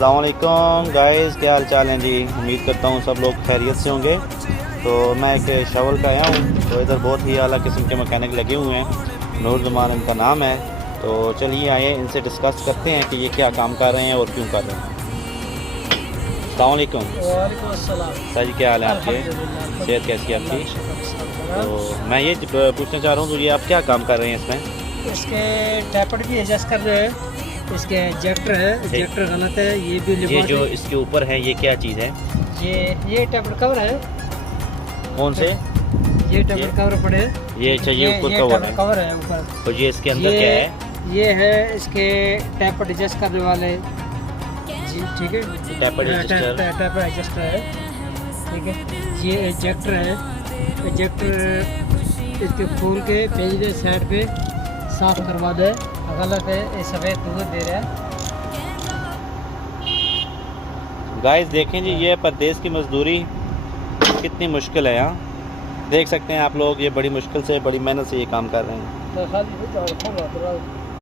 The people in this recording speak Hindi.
अस्सलाम वालेकुम गाइस, क्या हाल चाल हैं जी। उम्मीद करता हूँ सब लोग खैरियत से होंगे। तो मैं एक शवल का आया हूँ, तो इधर बहुत ही आला किस्म के मैकेनिक लगे हुए हैं। नूर जमान इनका नाम है। तो चलिए आए इनसे डिस्कस करते हैं कि ये क्या काम कर रहे हैं और क्यों कर रहे हैं। अस्सलाम वालेकुम। वालेकुम अस्सलाम। सर जी, क्या हाल है आपके? अल्हम्दुलिल्लाह, सेहत कैसी है आपकी? शुक्र। तो मैं ये पूछना चाह रहा हूँ, तो ये आप क्या काम कर रहे हैं इसमें? इसके टैपट भी एडजस्ट कर रहे हैं। इसके एजेक्टर है, एजेक्टर गलत है, ये भी ये लिबा जो इसके ऊपर है ये क्या चीज़ है? ये टैपट कवर है। कौन से? ये टैपट कवर पड़े। ये अच्छा, ये ऊपर कवर है। कवर है ऊपर। और ये इसके अंदर क्या है? ये है इसके टैपट एडजस्ट करने वाले जी, ठीक है। टैपट एडजस्टर। टैपट एडजस्टर है, ठीक है। ये एजेक्टर है। एजेक्टर इसके खोल के पेज साइड पे साफ करवा दे। गलत है, ये सफ़ेद दूध दे रहा है। गाइस देखें जी, ये परदेश की मजदूरी कितनी मुश्किल है। यहाँ देख सकते हैं आप लोग, ये बड़ी मुश्किल से, बड़ी मेहनत से ये काम कर रहे हैं। तो खाली